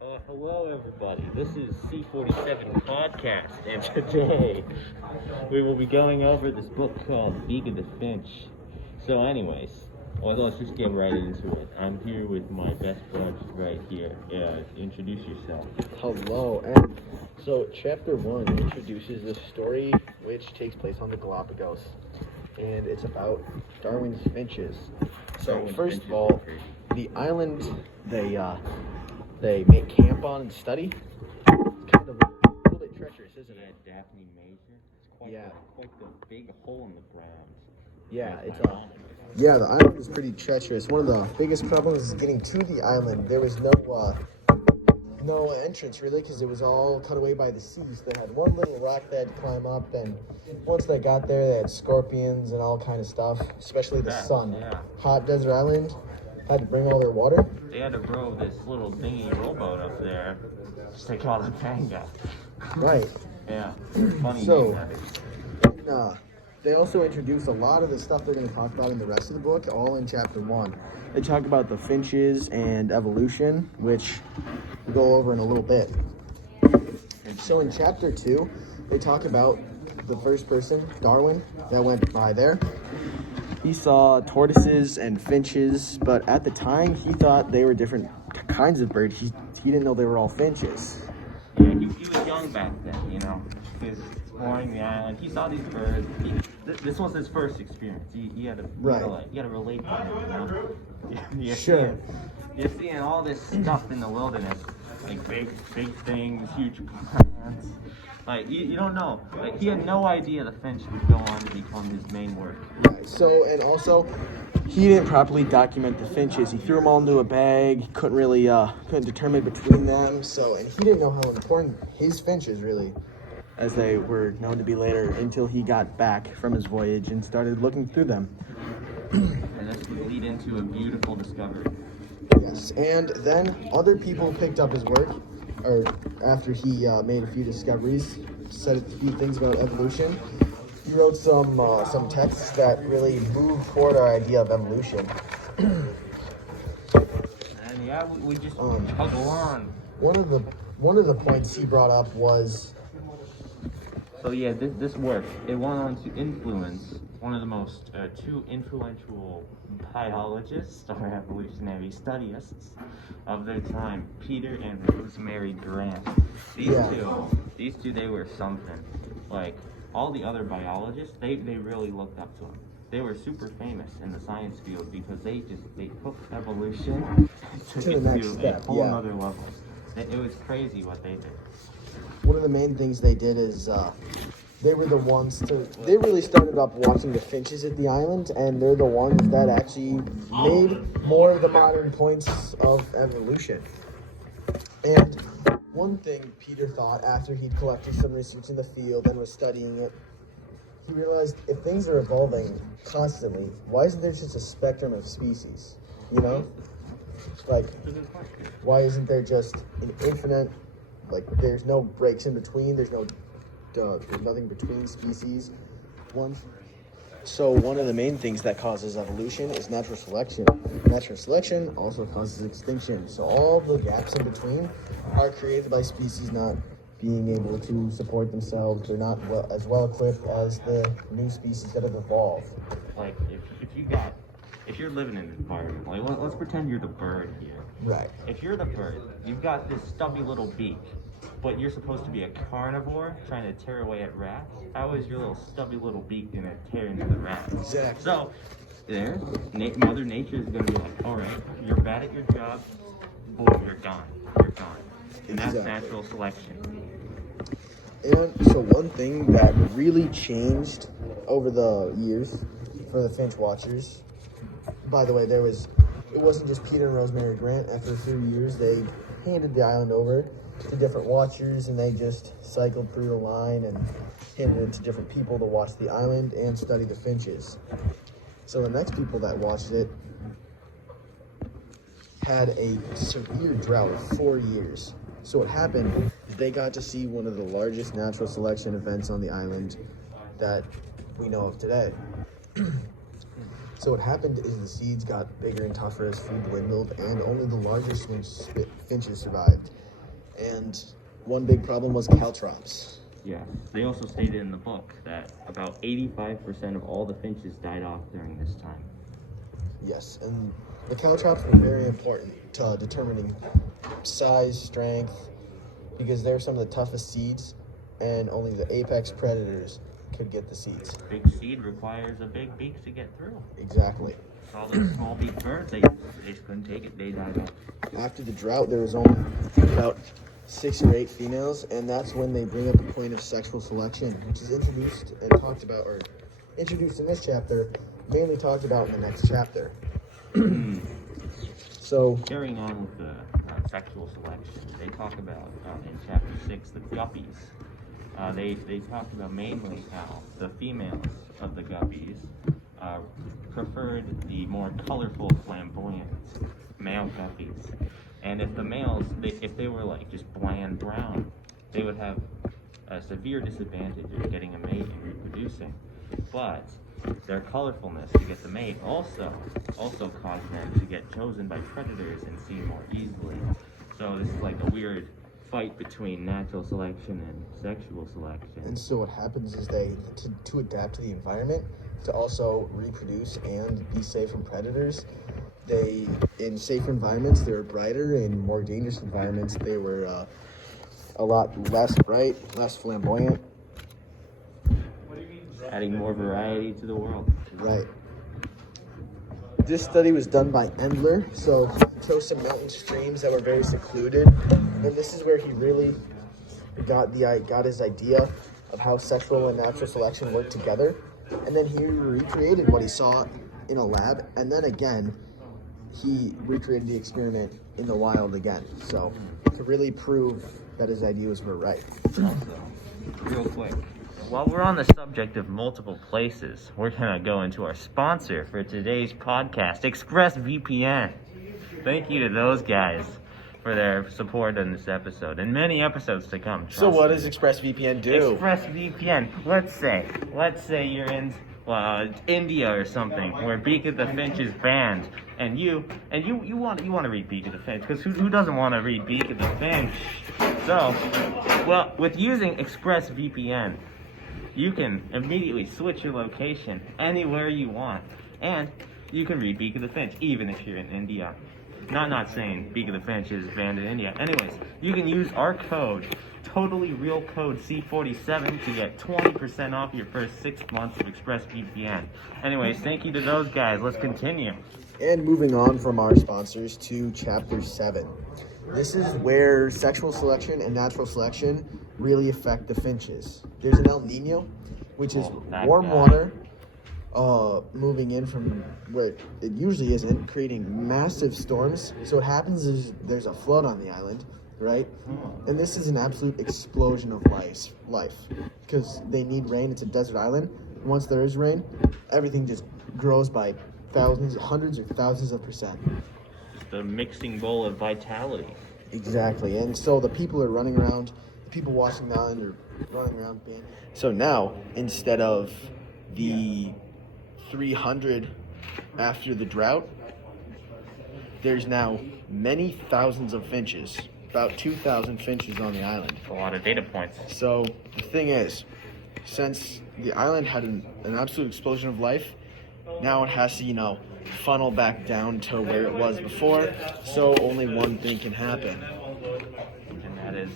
Hello everybody, this is C47 Podcast, and today we will be going over this book called Beak and the Finch. So anyways, let's just get right into it. I'm here with my best bud right here. Introduce yourself. Hello, and so chapter 1 introduces the story which takes place on the Galapagos, and it's about Darwin's finches. So Darwin's first finches of all, are crazy. the island they make camp on and study, it's kind of a little bit treacherous, isn't it? Daphne Major. It's quite the big hole in the ground. Yeah, There's it's my a mom. yeah. The island is pretty treacherous. One of the biggest problems is getting to the island. There was no entrance really, because it was all cut away by the seas. They had one little rock they had to climb up, and once they got there, they had scorpions and all kind of stuff, especially the sun. Yeah. Hot desert island, had to bring all their water. They had to row this little dingy rowboat up there to take all the panga. Right. Yeah, funny So- name that is. They also introduce a lot of the stuff they're going to talk about in the rest of the book, all in chapter 1. They talk about the finches and evolution, which we'll go over in a little bit. So in chapter 2, they talk about the first person, Darwin, that went by there. He saw tortoises and finches, but at the time he thought they were different kinds of birds. He didn't know they were all finches. Yeah, he was young back then, you know. He was exploring the island. He saw these birds. This was his first experience. He had to relate to him, you know. Sure. You're seeing all this stuff in the wilderness, like big things, huge plants. Like you don't know. Like he had no idea the finch would go on to become his main work. Right. So, and also, he didn't properly document the finches. He threw them all into a bag. He couldn't determine between them. So, and he didn't know how important his finches really, as they were known to be later, until he got back from his voyage and started looking through them. And this would lead into a beautiful discovery. Yes. And then other people picked up his work, or after he made a few discoveries, said a few things about evolution. He wrote some texts that really moved toward our idea of evolution. And yeah, we just chug along. One of the points he brought up was, So yeah, this work, it went on to influence one of the most two influential biologists or evolutionary studyists of their time, Peter and Rosemary Grant. These two, they were something. Like all the other biologists, they really looked up to them. They were super famous in the science field because they took evolution and took To the it next to step, a whole yeah. nother level. It was crazy what they did. one of the main things they did is they were the ones they really started up watching the finches at the island, and they're the ones that actually made more of the modern points of evolution. And one thing Peter thought after he'd collected some research in the field and was studying it, he realized if things are evolving constantly, why isn't there just a spectrum of species? You know? Like, why isn't there just an infinite, like, there's no breaks in between, there's nothing between species. So one of the main things that causes evolution is natural selection. Natural selection also causes extinction. So all the gaps in between are created by species not being able to support themselves. They're not as well equipped as the new species that have evolved. Like if you're living in an environment, like let's pretend you're the bird here. Right. If you're the bird, you've got this stubby little beak, but you're supposed to be a carnivore trying to tear away at rats. How is your little stubby little beak gonna tear into the rats? Exactly. So Mother Nature is gonna be like, all right, you're bad at your job, boy, you're gone. And that's natural selection. And so one thing that really changed over the years for the Finch watchers, by the way, it wasn't just Peter and Rosemary Grant. After a few years, they handed the island over to different watchers, and they just cycled through the line and handed it to different people to watch the island and study the finches. So the next people that watched it had a severe drought of 4 years. So what happened is they got to see one of the largest natural selection events on the island that we know of today. So what happened is the seeds got bigger and tougher as food dwindled, and only the larger finches survived. And one big problem was caltrops. Yeah. They also stated in the book that about 85% of all the finches died off during this time. Yes, and the caltrops were very important to determining size, strength, because they're some of the toughest seeds, and only the apex predators could get the seeds. Big seed requires a big beak to get through. Exactly. All those small beak birds, they just couldn't take it. They died off. After the drought, there was only about 6 or 8 females, and that's when they bring up the point of sexual selection, which is introduced and talked about, or introduced in this chapter, mainly talked about in the next chapter. So, carrying on with the sexual selection, they talk about in chapter 6 the guppies. They talked about mainly how the females of the guppies preferred the more colorful, flamboyant male guppies. And if the males, if they were like just bland brown, they would have a severe disadvantage of getting a mate and reproducing. But their colorfulness to get the mate also caused them to get chosen by predators and seen more easily. So this is like a weird fight between natural selection and sexual selection. And so what happens is they, to adapt to the environment, to also reproduce and be safe from predators, they, in safer environments, they were brighter. In more dangerous environments, they were a lot less bright, less flamboyant. Adding more variety to the world. Right. This study was done by Endler, so he chose some mountain streams that were very secluded, and this is where he really got his idea of how sexual and natural selection work together. And then he recreated what he saw in a lab, and then again, he recreated the experiment in the wild again. So to really prove that his ideas were right. Also, real quick, while we're on the subject of multiple places, we're gonna go into our sponsor for today's podcast, ExpressVPN. Thank you to those guys for their support in this episode and many episodes to come. So what does ExpressVPN do? ExpressVPN. Let's say you're in India or something, where Beak of the Finch is banned, and you want to read Beak of the Finch, because who doesn't want to read Beak of the Finch? So, well, with using ExpressVPN, you can immediately switch your location anywhere you want, and you can read Beak of the Finch even if you're in India. Not saying Beak of the Finch is banned in India. Anyways, you can use our code, totally real code C47, to get 20% off your first 6 months of ExpressVPN. Anyways, thank you to those guys. Let's continue. And moving on from our sponsors to chapter 7. This is where sexual selection and natural selection really affect the finches. There's an El Nino, which is warm water moving in from where it usually isn't, creating massive storms. So what happens is there's a flood on the island, right? And this is an absolute explosion of life, because they need rain. It's a desert island. Once there is rain, everything just grows by thousands, hundreds or thousands of percent. Just a mixing bowl of vitality. Exactly. And so the people are running around, the people watching the island are running around being. So now, instead of the 300 after the drought, there's now many thousands of finches, about 2,000 finches on the island. A lot of data points. So the thing is, since the island had an absolute explosion of life, now it has to, funnel back down to where it was before, so only one thing can happen. And that is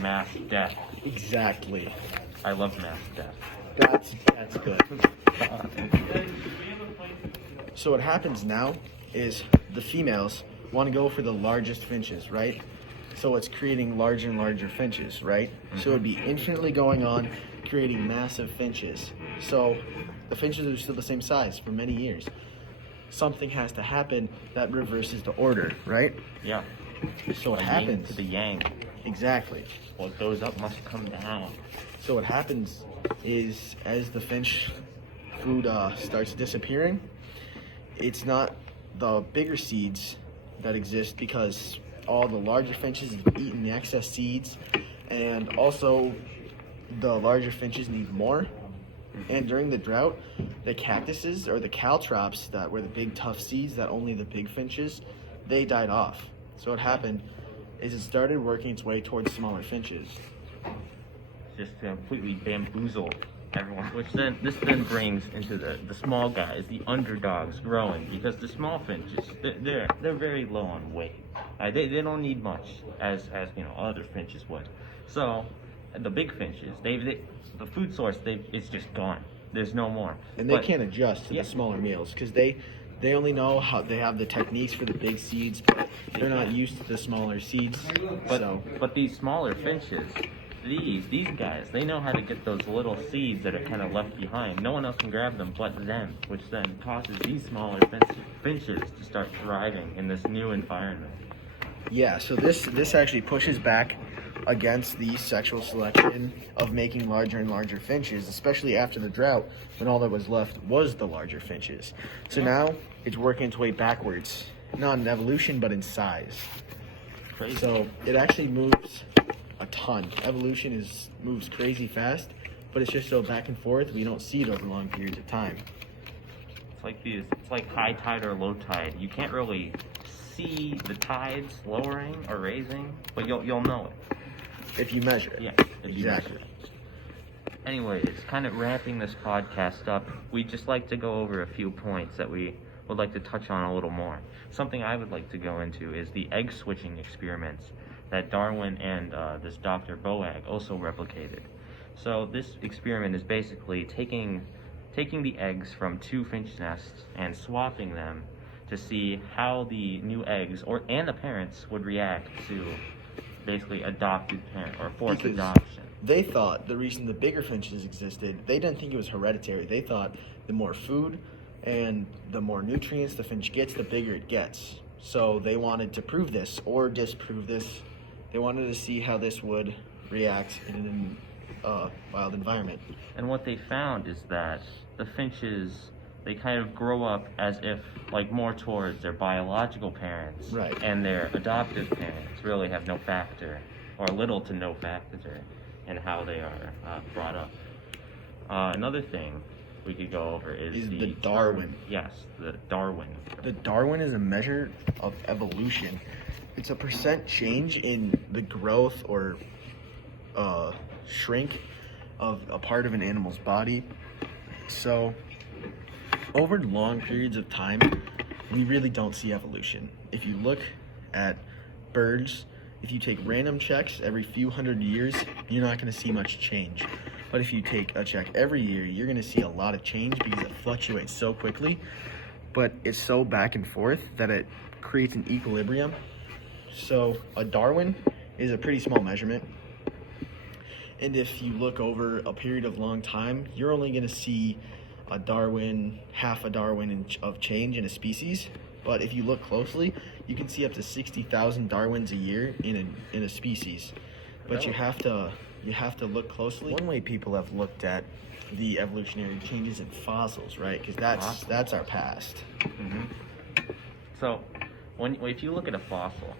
mass death. Exactly. I love mass death. That's good. So what happens now is the females want to go for the largest finches, right? So it's creating larger and larger finches, right? Mm-hmm. So it would be infinitely going on, creating massive finches. So the finches are still the same size for many years. Something has to happen that reverses the order, right? Yeah. So what happens? To the yang. Exactly. What goes up must come down. So what happens is, as the finch food starts disappearing, it's not the bigger seeds that exist, because all the larger finches have eaten the excess seeds, and also the larger finches need more. And during the drought, the cactuses, or the caltrops that were the big tough seeds that only the big finches, they died off. So what happened is it started working its way towards smaller finches. Just completely bamboozled everyone, which this then brings into the small guys, the underdogs growing, because the small finches, they're very low on weight. They don't need much as other finches would. So the big finches, the food source it's just gone. There's no more. And they can't adjust to the smaller meals because they only know how they have the techniques for the big seeds, but they're not used to the smaller seeds. But these smaller finches, these guys, they know how to get those little seeds that are kind of left behind. No one else can grab them but them, which then causes these smaller finches to start thriving in this new environment. Yeah, so this actually pushes back against the sexual selection of making larger and larger finches, especially after the drought when all that was left was the larger finches. So now it's working its way backwards, not in evolution but in size. Crazy. So it actually moves a ton. Evolution moves crazy fast, but it's just so back and forth. We don't see it over long periods of time. It's like high tide or low tide. You can't really see the tides lowering or raising, but you'll know it if you measure it. Yeah, exactly. Anyways, kind of wrapping this podcast up, we'd just like to go over a few points that we would like to touch on a little more. Something I would like to go into is the egg switching experiments that Darwin and this Dr. Boag also replicated. So this experiment is basically taking the eggs from two finch nests and swapping them to see how the new eggs and the parents would react to basically adopted parent or forced adoption. They thought the reason the bigger finches existed, they didn't think it was hereditary. They thought the more food and the more nutrients the finch gets, the bigger it gets. So they wanted to prove this or disprove this. They wanted to see how this would react in a wild environment. And what they found is that the finches, they kind of grow up as if more towards their biological parents. Right. And their adoptive parents really have no factor or little to no factor in how they are brought up. Another thing we could go over is the Darwin. Yes, the Darwin. The Darwin is a measure of evolution. It's a percent change in the growth or shrink of a part of an animal's body. So over long periods of time, we really don't see evolution. If you look at birds, if you take random checks every few hundred years, you're not going to see much change. But if you take a check every year, you're going to see a lot of change because it fluctuates so quickly. But it's so back and forth that it creates an equilibrium. So a Darwin is a pretty small measurement. And if you look over a period of long time, you're only going to see a Darwin, half a Darwin of change in a species. But if you look closely, you can see up to 60,000 Darwins a year in a species. But you have to look closely. One way people have looked at the evolutionary changes in fossils, right? Because that's our past. Mm-hmm. So if you look at a fossil,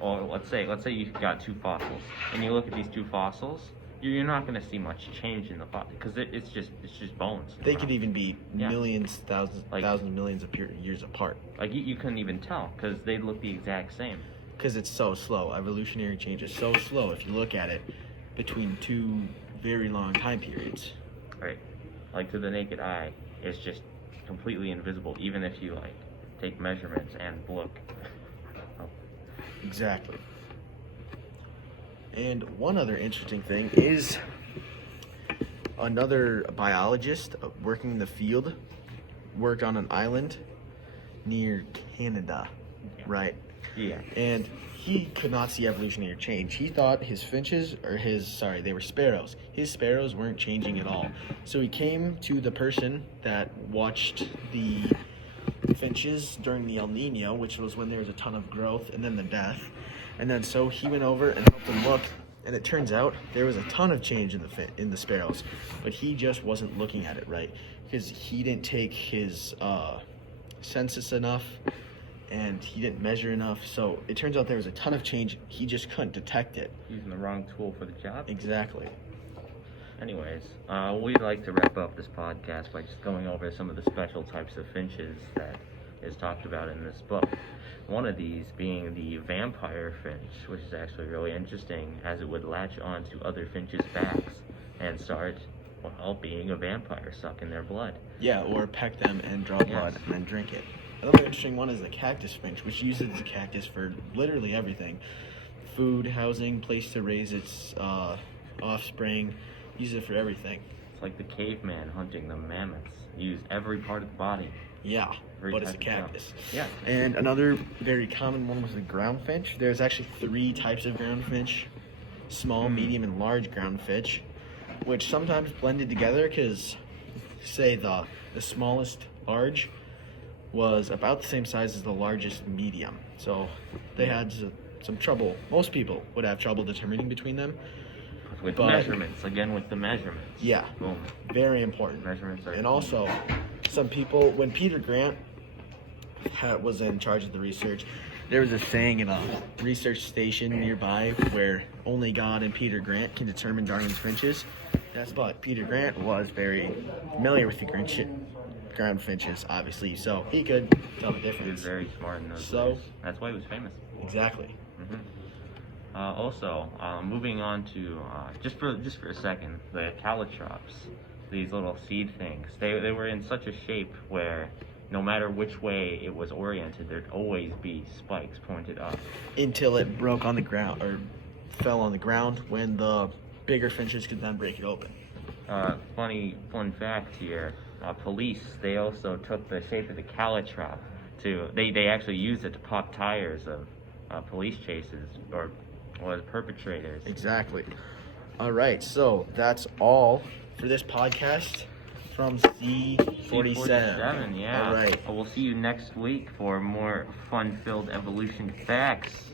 or let's say you've got two fossils, and you look at these two fossils, you're not going to see much change in the fossil because it's just bones. They could even be millions, thousands, millions of years apart. You couldn't even tell because they look the exact same. Because it's so slow. Evolutionary change is so slow if you look at it between two very long time periods. Right. To the naked eye, it's just completely invisible, even if you take measurements and look. Exactly. And one other interesting thing is another biologist working in the field worked on an island near Canada, right? Yeah. And he could not see evolutionary change. He thought his finches, they were sparrows. His sparrows weren't changing at all. So he came to the person that watched the finches during the El Nino, which was when there was a ton of growth and then the death. And then so he went over and helped him look, and it turns out there was a ton of change in the sparrows, but he just wasn't looking at it right because he didn't take his census enough and he didn't measure enough. So it turns out there was a ton of change. He just couldn't detect it. Using the wrong tool for the job. Exactly. Anyways, we'd like to wrap up this podcast by just going over some of the special types of finches that is talked about in this book. One of these being the vampire finch, which is actually really interesting, as it would latch on to other finches' backs and start, well, being a vampire, sucking their blood. Yeah, or peck them and draw blood and then drink it. Another interesting one is the cactus finch, which uses the cactus for literally everything. Food, housing, place to raise its offspring, use it for everything. It's like the caveman hunting the mammoths. Use every part of the body. Yeah, Every but it's a type of job. cactus. Yeah. And another very common one was the ground finch. There's actually 3 types of ground finch: small, medium, and large ground finch, which sometimes blended together because, say, the smallest large was about the same size as the largest medium. So they had some trouble. Most people would have trouble determining between them. With measurements, again with the measurements. Yeah, Boom. very important. Measurements are And also, some people, when Peter Grant was in charge of the research, there was a saying in a research station nearby where only God and Peter Grant can determine Darwin's finches. But Peter Grant was very familiar with the ground finches, obviously, so he could tell the difference. He was very smart in those So- days. That's why he was famous. Exactly. Also, moving on to just for a second, the caltrops, these little seed things. They were in such a shape where no matter which way it was oriented, there'd always be spikes pointed up. Until it broke on the ground or fell on the ground, when the bigger finches could then break it open. Fun fact here: police, they also took the shape of the caltrop to they actually used it to pop tires of police chases or was perpetrators. Exactly. All right, so that's all for this podcast from C47. Yeah. All right. We'll see you next week for more fun-filled evolution facts.